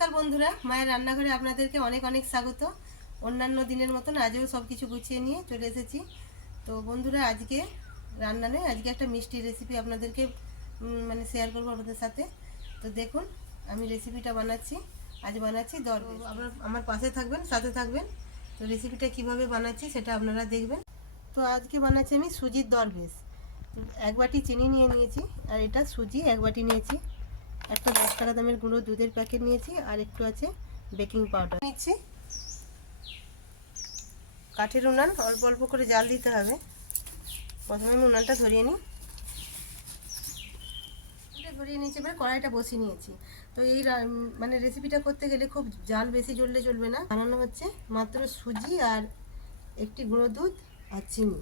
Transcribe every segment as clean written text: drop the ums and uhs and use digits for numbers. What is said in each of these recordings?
নমস্কার বন্ধুরা, মায়ের রান্নাঘরে আপনাদেরকে অনেক অনেক স্বাগত। অন্যান্য দিনের মতন আজও সব কিছু গুছিয়ে নিয়ে চলে এসেছি। তো বন্ধুরা, আজকে রান্না নয়, আজকে একটা মিষ্টি রেসিপি আপনাদেরকে শেয়ার করবো আপনাদের সাথে। তো দেখুন, আমি রেসিপিটা বানাচ্ছি। আজ বানাচ্ছি দরবেশ। আপনারা আমার পাশে থাকবেন, সাথে থাকবেন। তো রেসিপিটা কিভাবে বানাচ্ছি সেটা আপনারা দেখবেন। তো আজকে বানাচ্ছি আমি সুজির দরবেশ। এক বাটি চিনি নিয়ে নিয়েছি, আর এটা সুজি এক বাটি নিয়েছি। একটা 10 টাকা দামের গুঁড়ো দুধের প্যাকেট নিয়েছি, আর একটু আছে বেকিং পাউডার নিচ্ছি। কাঠের উনান, অল্প অল্প করে জাল দিতে হবে। প্রথমে আমি উনানটা ধরিয়ে নিই। ধরিয়ে নিয়েছি, এবার কড়াইটা বসিয়ে নিয়েছি। তো এই রেসিপিটা করতে গেলে খুব জাল বেশি জ্বললে চলবে না। বানানো হচ্ছে মাত্র সুজি আর একটি গুঁড়ো দুধ আর চিনি,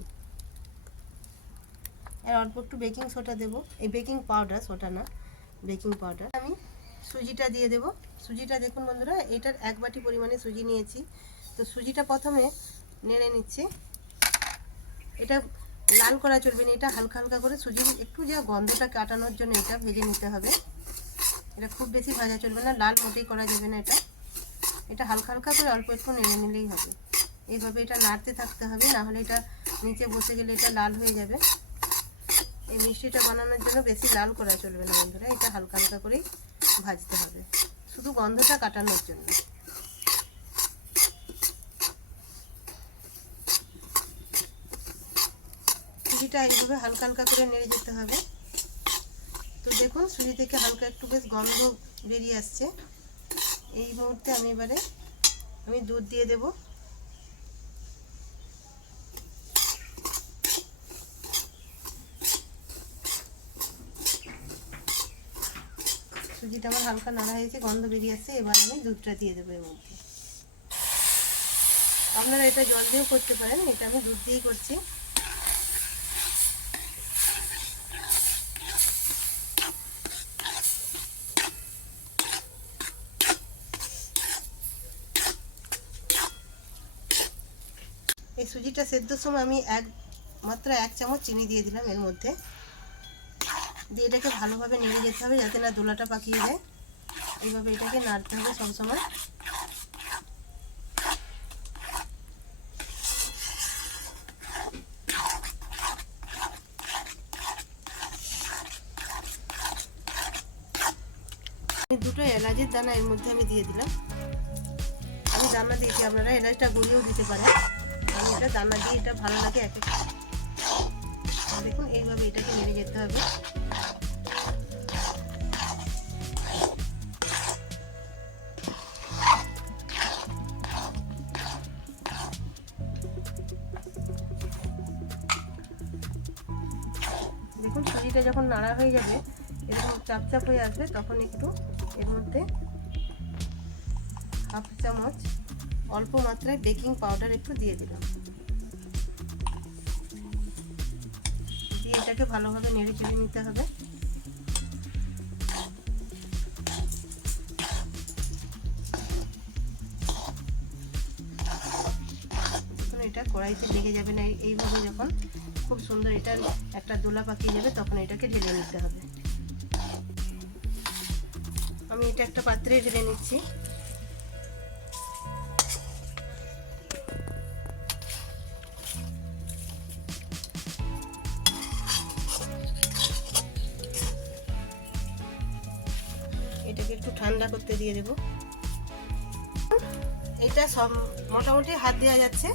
আর অল্প একটু বেকিং সোডা দেবো। এই বেকিং পাউডার, সোডা না, বেকিং পাউডার। আমি সুজিটা দিয়ে দেব। সুজিটা দেখুন বন্ধুরা, এটার এক বাটি পরিমাণে সুজি নিয়েছি। তো সুজিটা প্রথমে নেড়ে নিচ্ছি। এটা লাল করা চলবে না, এটা হালকা হালকা করে সুজির একটু যা গন্ধটা কাটানোর জন্য এটা ভেজে নিতে হবে। এটা খুব বেশি ভাজা চলবে না, লাল মোটেই করা যাবে না। এটা হালকা হালকা করে অল্প একটু নেড়ে নিলেই হবে। এইভাবে এটা নাড়তে থাকতে হবে, না হলে এটা নিচে বসে গেলে এটা লাল হয়ে যাবে। এই মিষ্টিটা বানানোর জন্য বেশি লাল করা চলবে না বন্ধুরা, এটা হালকা হালকা করেই ভাজতে হবে, শুধু গন্ধটা কাটানোর জন্য। সুজিটা এইভাবে হালকা হালকা করে নেড়ে যেতে হবে। তো দেখুন, সুজি থেকে হালকা একটু বেশ গন্ধ বেরিয়ে আসছে। এই মুহূর্তে আমি দুধ দিয়ে দেব। সুজিটা আমার হালকা নাড়া হয়েছে, গন্ধ বেরিয়ে আসছে। এবার আমি দুধটা দিয়ে দেবো এর মধ্যে। আপনারা এটা জল দিয়েও করতে পারেন, এটা আমি দুধ দিয়েই করছি। এই সুজিটা সেদ্ধর সময় আমি মাত্র 1 চামচ চিনি দিয়ে দিলাম এর মধ্যে। দিয়ে এটাকে ভালোভাবে নেড়ে যেতে হবে, যাতে না দোলাটা পাকিয়ে যায়। এইভাবে এটাকে নাড়তে হবে সবসময়। দুটো এলাচের দানা এর মধ্যে আমি দিয়ে দিলাম। আমি দানা দিয়েছি, আপনারা এলাচটা গুঁড়িয়েও দিতে পারেন। আমি এটা দানা দিয়ে, এটা ভালো লাগে এক একটা। দেখুন, এইভাবে এটাকে নেড়ে যেতে হবে। দেখুন, সুজিটা যখন নাড়া হয়ে যাবে, এরকম চাপ চাপ হয়ে আসবে, তখন একটু এর মধ্যে হাফ চামচ অল্প মাত্রায় বেকিং পাউডার একটু দিয়ে দিলাম। দিয়ে এটাকে ভালোভাবে নেড়ে চেড়ে নিতে হবে। এটা কড়াইতে লেগে যাবে না। এইভাবে যখন খুব সুন্দর এটা একটা দোলা পাকিয়ে যাবে, তখন এটাকে ঢেলে নিতে হবে। আমি এটা একটা পাত্রে ঢেলে নিচ্ছি। এটাকে একটু ঠান্ডা করতে দিয়ে দেব। এটা সব মোটামুটি হাত দেওয়া যাচ্ছে।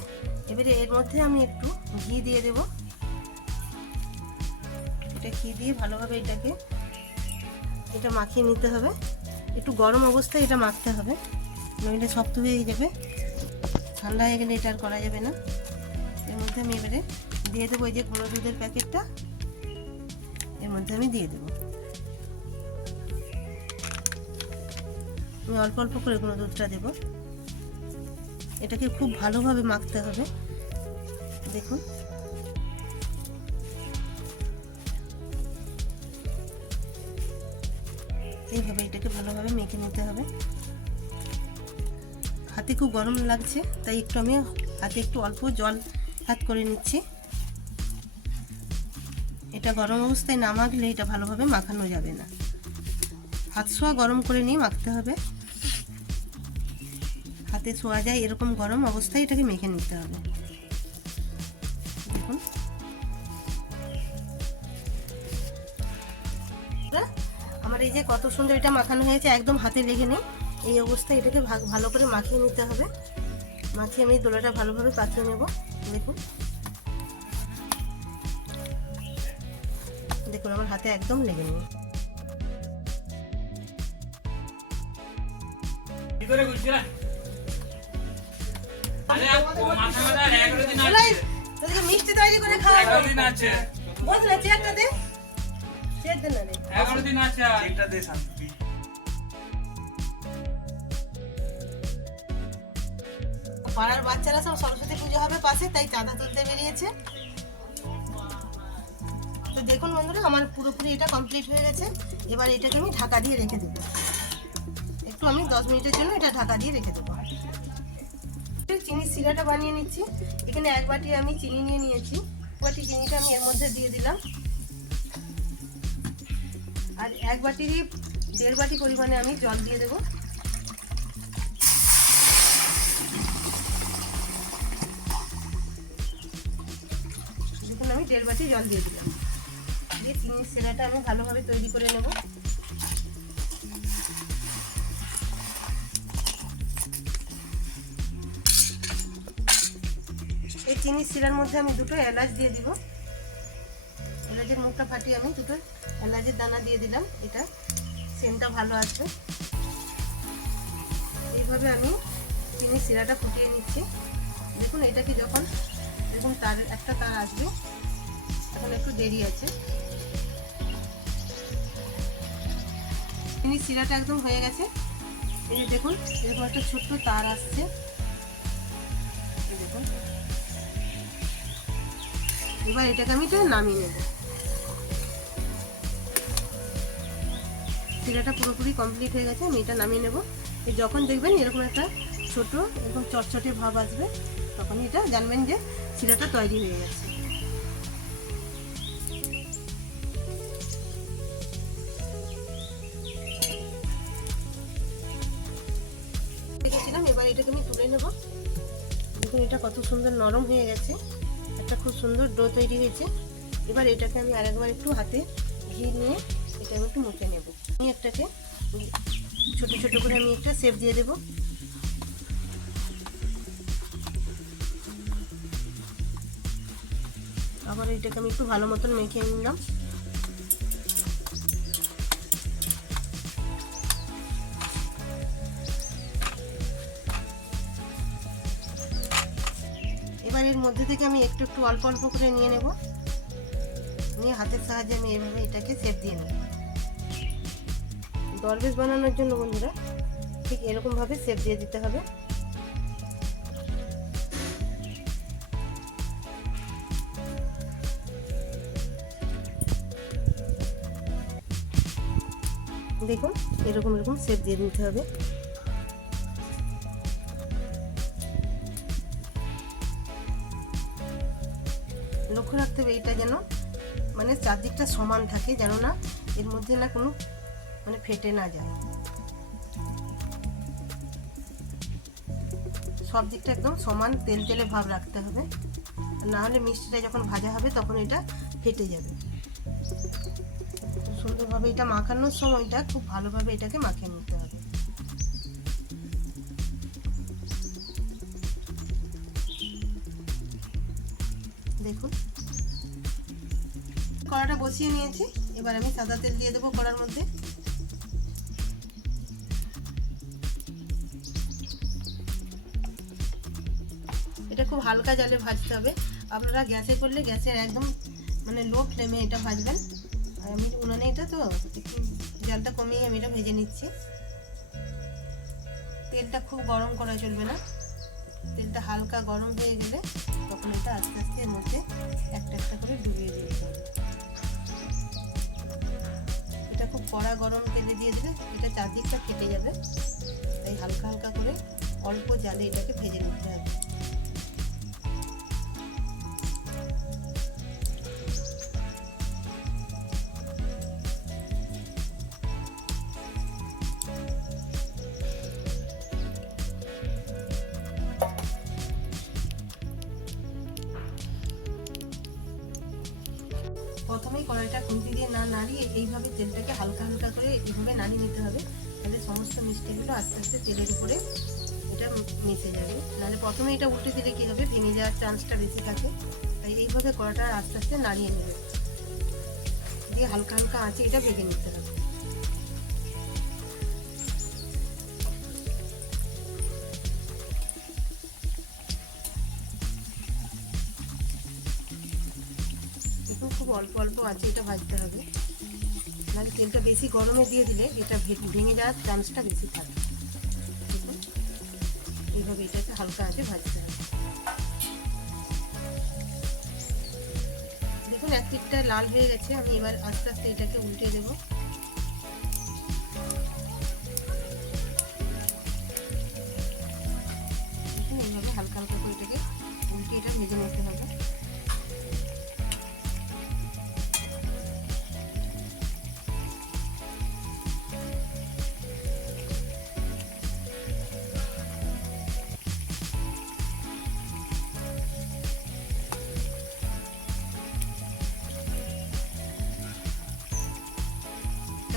এবারে এর মধ্যে আমি একটু ঘি দিয়ে দেব। এটা ঘি দিয়ে ভালোভাবে এটা মাখিয়ে নিতে হবে। একটু গরম অবস্থায় এটা মাখতে হবে, নইলে শক্ত হয়ে যাবে। ঠান্ডা হয়ে গেলে এটা আর করা যাবে না। এর মধ্যে আমি এবারে দিয়ে দেবো এই যে গুঁড়ো দুধের প্যাকেটটা, এর মধ্যে আমি দিয়ে দেবো। আমি অল্প অল্প করে গুঁড়ো দুধটা দেবো। এটাকে খুব ভালোভাবে মাখতে হবে। দেখুন, এইভাবে এটাকে ভালোভাবে মেখে নিতে হবে। হাতে খুব গরম লাগছে, তাই আমি হাতে একটু অল্প জল হাত করে নিচ্ছি। এটা গরম অবস্থায় না মাখলে এটা ভালোভাবে মাখানো যাবে না। হাত ছোঁয়া গরম করে নিয়ে মাখতে হবে। হাতে ছোঁয়া যায় এরকম গরম অবস্থায় এটাকে মেখে নিতে হবে। দেখুন আমার এই যে কত সুন্দর এটা মাখানো হয়েছে, একদম হাতে লেগে নেই। এই অবস্থায় এটাকে ভালো করে মাখিয়ে নিতে হবে। মাখিয়ে আমি দোলাটা ভালোভাবে পাকিয়ে নেব। দেখুন দেখুন আমার হাতে একদম লেগে নেই। মিষ্টি তৈরি করে খাওয়া বল না, চেয়ারটা দে, চেয়ার দে না রে। 11 দিন আছে, এটা দে শান্তি। পাড়ার বাচ্চারা সব সরস্বতী পুজো হবে পাশে, তাই চাঁদা তুলতে বেরিয়েছে। তো দেখুন বন্ধুরা আমার পুরোপুরি এটা কমপ্লিট হয়ে গেছে। এবার এটাকে আমি ঢাকা দিয়ে রেখে দেবো। একটু আমি 10 মিনিটের জন্য এটা ঢাকা দিয়ে রেখে দেবো। চিনির সিরাটা বানিয়ে নিচ্ছি। এখানে 1 বাটি আমি চিনি নিয়ে নিয়েছি। 1 বাটি চিনিটা আমি এর মধ্যে দিয়ে দিলাম। আর 1 বাটিরই 1.5 বাটি পরিমাণে আমি জল দিয়ে দেবো। দেখুন আমি 1.5 বাটি জল দিয়ে দিলাম। দিয়ে চিনির সিরাটা আমি ভালোভাবে তৈরি করে নেব। এই চিনির সিরার মধ্যে আমি 2টো এলাচ দিয়ে দিব। এলাচের মুখটা ফাটিয়ে আমি 2টো এলাচের দানা দিয়ে দিলাম। এটা সেন্টটা ভালো আছে। এইভাবে আমি চিনির সিরাটা ফুটিয়ে নিচ্ছি। দেখুন এটাকে যখন দেখুন একটা তার আসবে, এখন একটু দেরি আছে। চিনির সিরাটা একদম হয়ে গেছে। এই যে দেখুন এরকম একটা ছোট্ট তার আসছে। দেখুন এবার এটাকে আমি নামিয়ে নেব। সিরাটা পুরোপুরি কমপ্লিট হয়ে গেছে, আমি এটা নামিয়ে নেব। যখন দেখবেন এরকম একটা ছোট এরকম চটচটে ভাব আসবে, তখন এটা জানবেন যে সিরাটা তৈরি হয়ে গেছে। দেখেছিলাম, এবার এটাকে আমি তুলে নেব। দেখুন এটা কত সুন্দর নরম হয়ে গেছে, একটা খুব সুন্দর ডো তৈরি হয়েছে। এবার এটাকে আমি আরেকবার একটু হাতে ঘি নিয়ে এটা আমি একটু মুখে নেব। আমি একটাকে ছোট ছোট করে আমি একটা শেপ দিয়ে দেব। আবার এটাকে আমি একটু ভালো মতন মেখে নিলাম। এবার এর মধ্যে থেকে আমি একটু একটু অল্প অল্প করে নিয়ে নেব। নিয়ে হাতের সাহায্যে আমি এভাবে এটাকে শেপ দিয়ে নেব। দরবেশ বানানোর জন্য বন্ধুরা ঠিক এরকমভাবে শেপ দিয়ে দিতে হবে। দেখুন এরকম এরকম শেপ দিয়ে দিতে হবে। লক্ষ্য রাখতে হবে এটা যেন মানে চারদিকটা সমান থাকে, যেন না এর মধ্যে না কোনো মানে ফেটে না যায়। সব দিকটা একদম সমান তেল তেলে ভাব রাখতে হবে, না হলে মিষ্টিটা যখন ভাজা হবে তখন এটা ফেটে যাবে। সুন্দরভাবে এটা মাখানোর সময়টা খুব ভালোভাবে এটাকে মাখিয়ে নিতে হবে। দেখুন কড়াটা বসিয়ে নিয়েছি। এবার আমি সাদা তেল দিয়ে দেবো কড়ার মধ্যে। এটা খুব হালকা জালে ভাজতে হবে। আপনারা গ্যাসে করলে গ্যাসের একদম মানে লো ফ্লেমে এটা ভাজবেন। আর আমি উনানে এটা তো একটু জালটা কমিয়ে আমি এটা ভেজে নিচ্ছি। তেলটা খুব গরম করা চলবে না, তেলটা হালকা গরম হয়ে গেলে তখন এটা আস্তে আস্তে এর মধ্যে একটা একটা করে ডুবিয়ে দিতে হবে। এটা খুব কড়া গরম তেলে দিয়ে দেবে, এটা চারদিকটা ফেটে যাবে। তাই হালকা হালকা করে অল্প জালে এটাকে ভেজে নিতে হবে। প্রথমেই কড়াইটা খুন্তি দিয়ে না নাড়িয়ে এইভাবে তেলটাকে হালকা হালকা করে এইভাবে নাড়িয়ে নিতে হবে, তাহলে সমস্ত মিষ্টিগুলো আস্তে আস্তে তেলের উপরে এটা মিশে যাবে। নাহলে প্রথমে এটা উল্টে দিলে কী হবে, ভেঙে যাওয়ার চান্সটা বেশি থাকে। তাই এইভাবে কড়াটা আস্তে আস্তে নাড়িয়ে নেবে, দিয়ে হালকা হালকা আঁচে এটা ভেজে নিতে হবে। দেখুন খুব অল্প অল্প আঁচে এটা ভাজতে হবে, নাহলে তেলটা বেশি গরমে দিয়ে দিলে এটা ভেঙে যাওয়ার চান্সটা বেশি থাকে। দেখুন এইভাবে এটাকে হালকা আঁচে ভাজতে হবে। দেখুন এক পিঠটা লাল হয়ে গেছে, আমি এবার আস্তে আস্তে এটাকে উল্টে দেব। দেখুন এইভাবে হালকা হালকা করে এটাকে উল্টে এটা ভেজে নিতে হবে।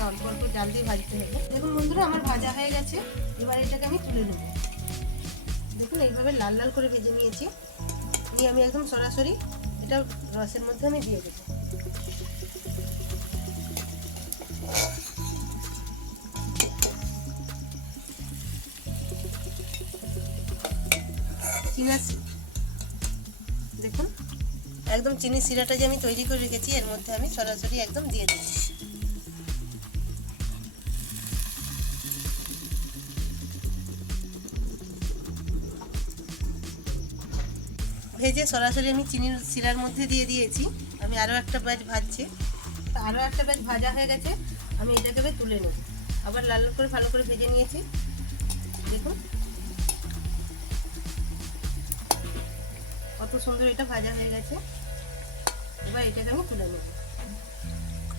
অল্প অল্প জাল দিয়ে ভাজতে হবে। দেখুন বন্ধুরা আমার ভাজা হয়ে গেছে, এবার এটাকে আমি তুলে নেব। দেখুন এইভাবে লাল লাল করে ভেজে নিয়েছি, নিয়ে আমি একদম সরাসরি এটা রসের মধ্যে আমি দিয়ে দেবো। দেখুন একদম চিনি সিরাটা যে আমি তৈরি করে রেখেছি এর মধ্যে আমি সরাসরি একদম দিয়ে দেবো। ভেজে সরাসরি আমি চিনির শিরার মধ্যে দিয়ে দিয়েছি। আমি আরও একটা ব্যাচ ভাজছি, আরও একটা ব্যাচ ভাজা হয়ে গেছে, আমি এটাকে এবার তুলে নেব। আবার লাল করে ভালো করে ভেজে নিয়েছি। দেখুন কত সুন্দর এটা ভাজা হয়ে গেছে। এবার এটাকে আমি তুলে নেব।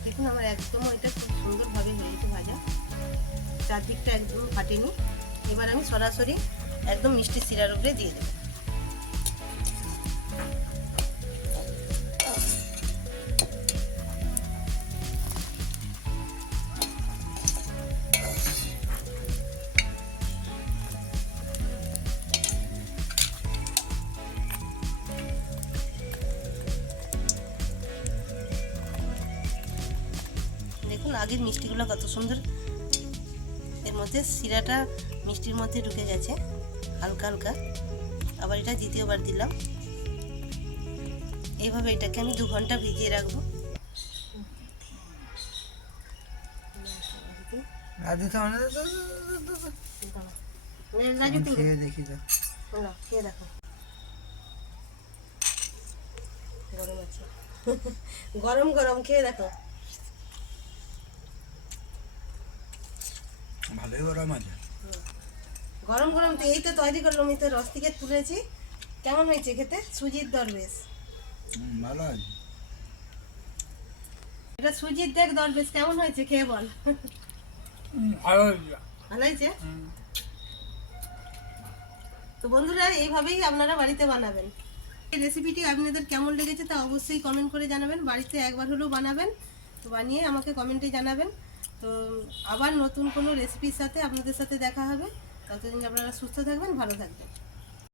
দেখুন আমার একদম এটা খুব সুন্দরভাবে হয়েছে ভাজা, চারদিকটা একদম ফাটেনি। এবার আমি সরাসরি একদম মিষ্টি শিরার উপরে দিয়ে দেবো। দেখুন আগের মিষ্টিগুলো কত সুন্দর, এর মধ্যে শিরাটা মিষ্টির মধ্যে ঢুকে গেছে হালকা হালকা। আবার এটা দ্বিতীয়বার দিলাম। এইভাবে এটাকে আমি 2 ঘন্টা ভিজিয়ে রাখবো। দেখি তো খেয়ে দেখো, গরম আছে গরম গরম খেয়ে দেখো। ভালোই গরম আছে। গরম গরম তো এই তো তৈরি করলাম, এই তো রস থেকে তুলেছি। কেমন হয়েছে খেতে? সুজির দরবেশ। ভালো আছে। এটা সুজির দেখ দরবেশ, কেমন হয়েছে খেয়ে বল। ভালো হয়েছে? তো বন্ধুরা এইভাবেই আপনারা বাড়িতে বানাবেন। এই রেসিপিটি আপনাদের কেমন লেগেছে তা অবশ্যই কমেন্ট করে জানাবেন। বাড়িতে একবার হলেও বানাবেন, তো বানিয়ে আমাকে কমেন্টে জানাবেন। তো আবার নতুন কোনো রেসিপির সাথে আপনাদের সাথে দেখা হবে। ততদিন আপনারা সুস্থ থাকবেন, ভালো থাকবেন।